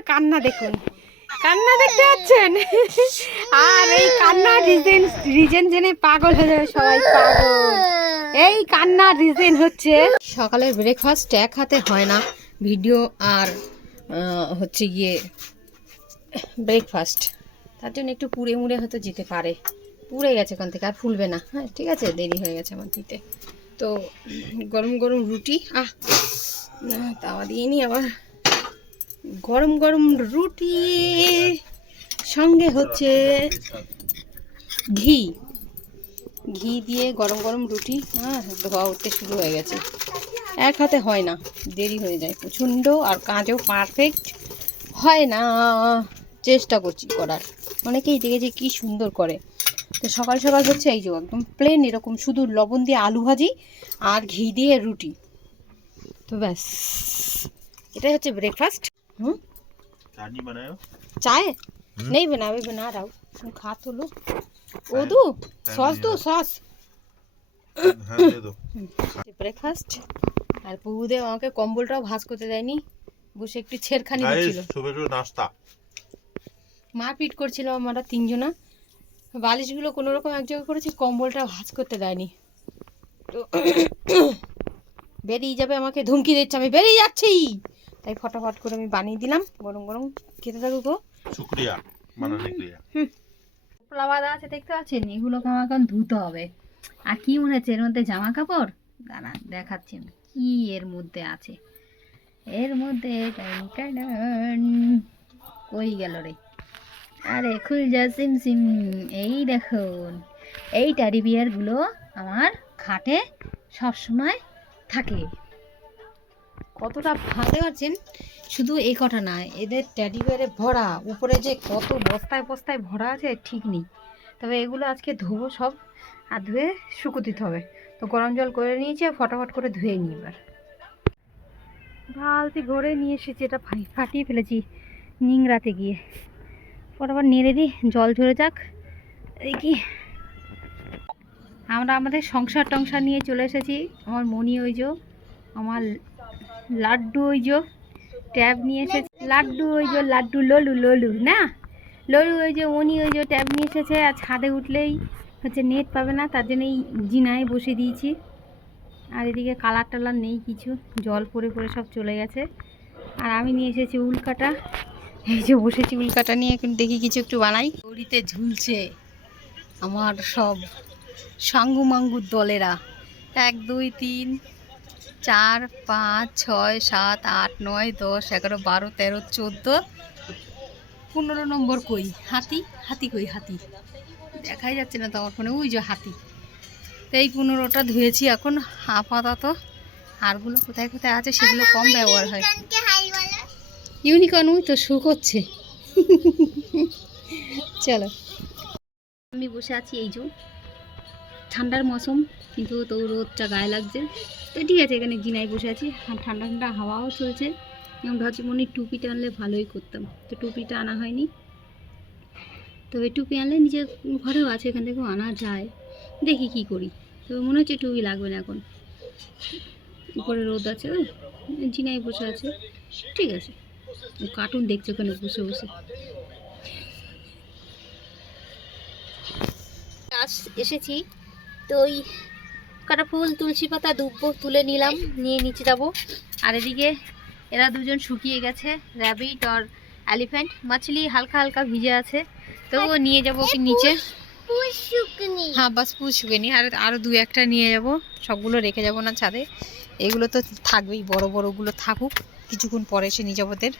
আর কান্না দেখুন। কান্না দেখতে পাচ্ছেন? আর এই কান্না রিজেন রিজেন জেনে পাগল হয়ে যাবে সবাই, পাগল। এই কান্নার রিজেন হচ্ছে সকালের ব্রেকফাস্ট এক হাতে হয় না। ভিডিও আর হচ্ছে গিয়ে ব্রেকফাস্ট তার জন্য একটু পুড়ে মুড়ে হয়তো যেতে পারে। পুড়ে গেছে ওখান থেকে, আর ফুলবে না। হ্যাঁ ঠিক আছে, দেরি হয়ে গেছে আমার দিতে। তো, গরম গরম রুটি, আহ তাওয়া দিয়ে নি আবার। গরম গরম রুটি, সঙ্গে হচ্ছে ঘি। ঘি দিয়ে গরম গরম রুটি হ্যাঁ ধোয়া উঠতে শুরু হয়ে গেছে। এক হাতে হয় না, দেরি হয়ে যায়। প্রচণ্ড আর কাজও পারফেক্ট হয় না। চেষ্টা করছি করার। অনেকেই দেখেছি কি সুন্দর করে। তো সকাল সকাল হচ্ছে এই যে একদম প্লেন এরকম শুধু লবণ দিয়ে আলু ভাজি আর ঘি দিয়ে রুটি। তো ব্যাস, এটাই হচ্ছে ব্রেকফাস্ট হুম चाटनी बनायो चाय नहीं बनावे बना रहा हूँ तुम खा तो लो वो दो सॉस दो सॉस हाँ दे दो ব্রেকফাস্ট আর পুকুদে আমাকে কম্বলটাও ভাঁজ করতে দেয়নি বসে একটু ছেড়খানি गाइस হচ্ছিল सुबह सुबह नाश्ता মারপিট করছিল আমরা তিনজনা বালিশগুলো কোনো রকম এক জায়গায় করেছি কম্বলটা ভাঁজ করতে দেয়নি তো বেরিয়ে যাবে আমাকে ধুমকি দিচ্ছে আমি বেরিয়ে যাচ্ছি তাই ফটাফট করে আমি বানিয়ে দিলাম। গরম গরম খেতে থাকো গো শুক্রিয়া বানানোর ক্রিয়া আছে দেখতে পাচ্ছেন? এগুলোকে আমার এখন ধুতে হবে। আর কি মনে হচ্ছে এর মধ্যে জামা কাপড়? দাঁড়া দেখাচ্ছি কি এর মধ্যে আছে? এর মধ্যে কই গেল রে? আরে যা সিম সিম। এই দেখুন এই ট্যাডি বিয়ারগুলো আমার খাটে সবসময় থাকে। কতটা ভাবতে পারছেন? শুধু এই কটা নয় এদের ট্যাডি বিয়ারে ভরা, উপরে যে কত বস্তায় বস্তায় ভরা আছে, ঠিক নেই। তবে এগুলো আজকে ধোবো সব, আর ধুয়ে শুকো দিতে হবে। তো গরম জল করে নিয়েছি, আর ফটাফট করে ধুয়ে নিই এবার। বালতি ভরে নিয়ে এসেছি, এটা ফাটিয়ে ফেলেছি নিংড়াতে গিয়ে। ফটাফট নেড়ে দিই, জল ঝরে যাক। দেখি। আমরা আমাদের সংসার টংসার নিয়ে চলে এসেছি, আমার মনি ওই যে, আমার লাড্ডু ওই যে ট্যাব নিয়ে এসেছে। লাড্ডু ওই যে লাড্ডু, ললু ললু, না? ললু ওই যে উনি ওই যে ট্যাব নিয়ে এসেছে আর ছাদে উঠলেই হচ্ছে নেট পাবে না, তার জন্য এই জিনায় বসে দিয়েছি। আর এদিকে কালার টালার নেই কিছু, জল পড়ে পড়ে সব চলে গেছে। আর আমি নিয়ে এসেছি উল্কাটা। এই যে বসেছি উল্কাটা নিয়ে, এখন দেখি কিছু একটু বানাই। দড়িতে ঝুলছে আমার সব সাঙ্গু মাঙ্গুর দলেরা। এক, দুই, তিন চার, পাঁচ, ছয়, সাত, আট, নয়, দশ, এগারো, বারো, তেরো, চোদ্দ, পনেরো নম্বর কই? হাতি? হাতি কই? হাতি। দেখাই যাচ্ছে না তো আমার ফোনে। ওই যে হাতি। তো এই পনেরোটা ধুয়েছি এখন। আপাতত আরগুলো কোথায় কোথায় আছে সেগুলো কম ব্যবহার হয়। ইউনিকর্ন, ওই তো শুকোচ্ছে চলো। আমি বসে আছি এই যে। ঠান্ডার মৌসুম, কিন্তু তো রোদটা গায়ে লাগছে। তো ঠিক আছে, এখানে জিনায় বসে আছি। আর ঠান্ডা ঠান্ডা হাওয়াও চলছে। এবং ভাবছি মনে হয় টুপিটা আনলে ভালোই করতাম। তো টুপিটা আনা হয়নি। তবে টুপি আনলে নিজের ঘরেও আছে, এখান থেকেও আনা যায়। দেখি কি করি। তবে মনে হচ্ছে টুপি লাগবে না এখন। উপরে রোদ আছে জিনাই বসে আছে। ঠিক আছে। কার্টুন দেখছে ওখানে বসে বসে। এসেছি। তো ওই কটা ফুল তুলসী পাতা দুব্বো তুলে নিলাম নিয়ে নিচে যাব। আর এদিকে এরা দুজন শুকিয়ে গেছে র্যাবিট আর এলিফ্যান্ট মাছলি হালকা হালকা ভিজে আছে তো ও নিয়ে যাব ওকে নিচে। হ্যাঁ বাস পুষ শুকেনি। আর আরও দু একটা নিয়ে যাব সবগুলো রেখে যাব না ছাদে। এগুলো তো থাকবেই বড় বড়গুলো থাকুক। কিছুক্ষণ পরে এসে নিয়ে যাব ওদের।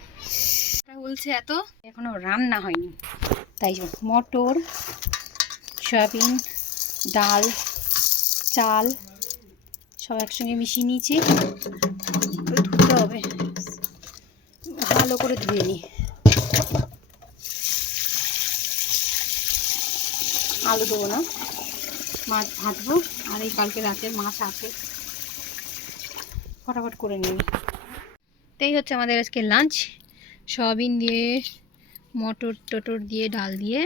বলছে এত এখনও রান্না হয়নি। তাই মটর সয়াবিন ডাল চাল সব একসঙ্গে মিশিয়ে নিয়েছি। ধুতে হবে। ভালো করে ধুয়ে নিই আলু দেবো না। মাছ ভাজবো। আর এই কালকে রাতে মাছ আছে। ফটাফট করে নিই তাই হচ্ছে আমাদের আজকে লাঞ্চ সয়াবিন দিয়ে, মটর টটর দিয়ে, ডাল দিয়ে,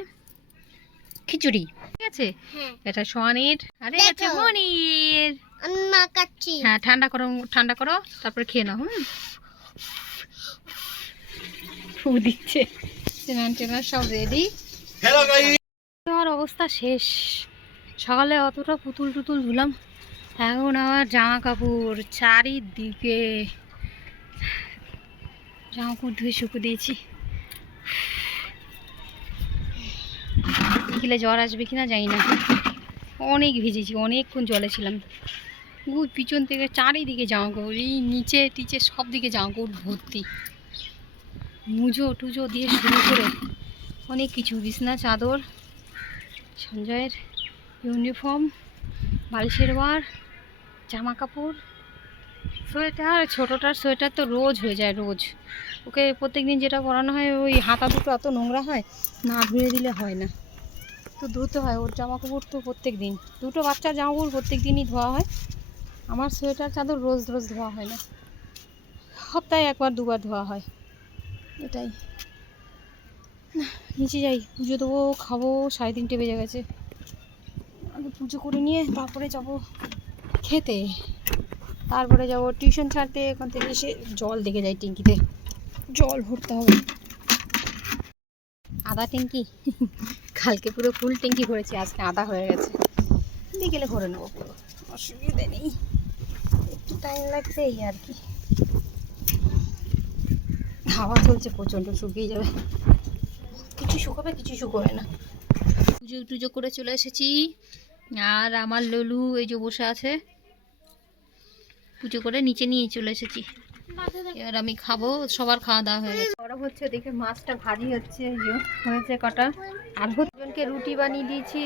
খিচুড়ি। আছে? এটা সোয়ানের আরে এটা মনির। আমি মাখাচ্ছি হ্যাঁ ঠান্ডা করো ঠান্ডা করো তারপরে খেয়ে নাও হুম? ফু দিচ্ছে। সিমেন্ট টেমেন্ট সব রেডি হ্যালো গাইস আমার অবস্থা শেষ। সকালে অতটা পুতুল টুতুল ধুলাম এখন আবার জামা কাপড় চারিদিকে জামা কাপড় ধুয়ে শুকো দিয়েছি। বিকেলে জ্বর আসবে কিনা জানি না। অনেক ভিজেছি, অনেকক্ষণ জলে ছিলাম। ওই পিছন থেকে চারিদিকে জামা কাপড় এই নিচে টিচে সব দিকে জামা কাপড় ভর্তি। মুজো টুজো দিয়ে শুরু করে অনেক কিছু। বিছনা, চাদর, সঞ্জয়ের ইউনিফর্ম, বালিশের বার জামা কাপড় সোয়েটার, ছোটোটার সোয়েটার তো রোজ হয়ে যায়, রোজ। ওকে প্রত্যেক দিন যেটা পরানো হয়, ওই হাতা দুটো এত নোংরা হয়, না ধুয়ে দিলে হয় না। তো ধুতে হয়, ওর জামা কাপড় তো প্রত্যেক দিন দুটো বাচ্চার জামা কাপড় প্রত্যেক দিনই ধোয়া হয়। আমার সোয়েটার চাদর রোজ রোজ ধোয়া হয় না। সপ্তাহে একবার, দুবার ধোয়া হয়। এটাই। নিচে যাই, পুজো দেবো, খাব, সাড়ে তিনটে বেজে গেছে। আগে পুজো করে নিয়ে তারপরে যাব খেতে। তারপরে যাব টিউশন ছাড়তে এখান থেকে এসে জল দেখে যাই ট্যাঙ্কিতে। জল ভরতে হবে। আদা ট্যাঙ্কি? কালকে পুরো ফুল ট্যাঙ্কি ভরেছি আজকে আদা হয়ে গেছে। বিকেলে ভরে নেব পুরো অসুবিধে নেই। একটু টাইম লাগছে এই আর কি। হাওয়া চলছে প্রচণ্ড শুকিয়ে যাবে। কিছু শুকোবে কিছু শুকোবে না। পুজো টুজো করে চলে এসেছি। আর আমার ললু এই যে বসে আছে পুজো করে নিচে নিয়ে চলে এসেছি। এবার আমি খাব সবার খাওয়া দাওয়া হয়ে গেছে। গরম হচ্ছে দেখে মাছটা ভাজি হচ্ছে হয়েছে কটা। আর জনকে রুটি বানিয়ে দিয়েছি,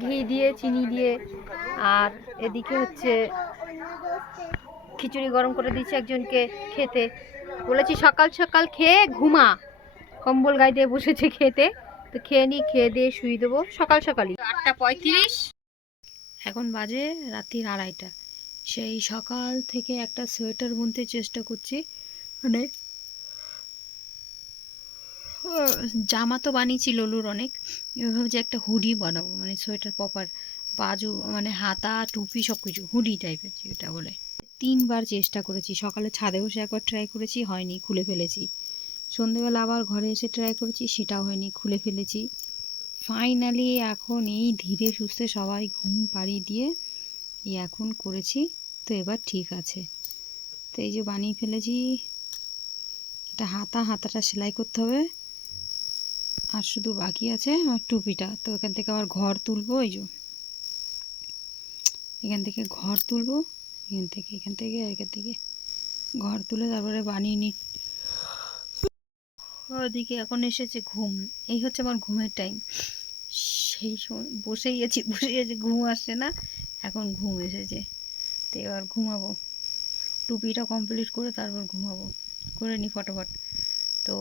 ঘি দিয়ে, চিনি দিয়ে। আর এদিকে হচ্ছে খিচুড়ি গরম করে দিয়েছি একজনকে খেতে। বলেছি, সকাল সকাল খেয়ে ঘুমা। কম্বল গায়ে দিয়ে বসেছে খেতে। তো খেয়ে নিই খেয়ে দিয়ে শুয়ে দেবো। সকাল, সকালই। আটটা পঁয়ত্রিশ। এখন বাজে রাত্রির আড়াইটা। সেই সকাল থেকে একটা সোয়েটার বুনতে চেষ্টা করছি। মানে জামা তো বানিয়েছি ললুর অনেক। এভাবে ভাবছি একটা হুডি বানাবো মানে সোয়েটার, পপার, বাজু মানে হাতা, টুপি সব কিছু হুডি টাইপের যেটা বলে। তিনবার চেষ্টা করেছি, সকালে ছাদে বসে একবার ট্রাই করেছি, হয়নি, খুলে ফেলেছি। সন্ধেবেলা আবার ঘরে এসে ট্রাই করেছি, সেটাও হয়নি, খুলে ফেলেছি। ফাইনালি এখন এই ধীরে সুস্থে সবাই ঘুম পাড়িয়ে দিয়ে এই এখন করেছি, তো এবার ঠিক আছে। তো এই যে বানিয়ে ফেলেছি এটা হাতা, হাতাটা সেলাই করতে হবে। আর শুধু বাকি আছে আমার টুপিটা। তো এখান থেকে আবার ঘর তুলবো, এই যে। এখান থেকে ঘর তুলবো, এখান থেকে এখান থেকে এখান থেকে। ঘর তুলে তারপরে বানিয়ে নি ওদিকে এখন এসেছে ঘুম। এই হচ্ছে আমার ঘুমের টাইম সেই সময় বসেই আছি বসেই আছি, ঘুম আসছে না। এখন ঘুম এসেছে। তো এবার ঘুমাবো। টুপিটা কমপ্লিট করে তারপর ঘুমাবো। করে নি ফটোফট। তো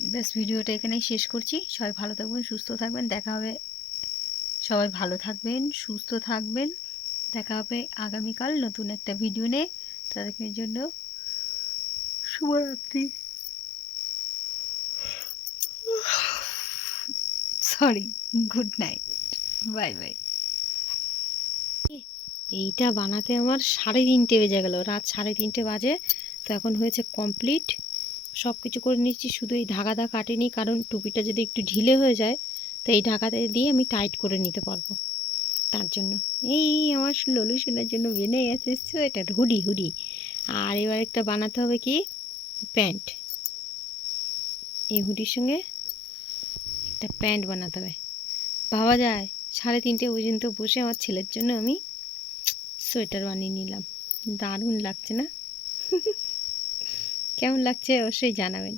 ব্যাস, ভিডিওটা এখানেই শেষ করছি। সবাই ভালো থাকবেন, সুস্থ থাকবেন। দেখা হবে। সবাই ভালো থাকবেন, সুস্থ থাকবেন। দেখা হবে আগামীকাল নতুন একটা ভিডিও নিয়ে। তাদের জন্য শুভরাত্রি। Sorry good night bye bye এইটা বানাতে আমার সাড়ে তিনটে বেজে গেল। রাত সাড়ে তিনটে বাজে। তো এখন হয়েছে কমপ্লিট সব কিছু করে নিচ্ছি শুধু এই ধাগাটা কাটেনি, কারণ টুপিটা যদি একটু ঢিলে হয়ে যায়, তো এই ঢাকাতে দিয়ে আমি টাইট করে নিতে পারব। তার জন্য। এই আমার ললু সোনার জন্য বেনে গেছে সোয়েটার হুডি হুডি। আর এবার একটা বানাতে হবে কি? প্যান্ট। এই হুডির সঙ্গে একটা প্যান্ট বানাতে হবে। ভাবা যায়, সাড়ে তিনটে পর্যন্ত বসে আমার ছেলের জন্য আমি সোয়েটার বানিয়ে নিলাম। দারুণ লাগছে না? কেমন লাগছে অবশ্যই জানাবেন।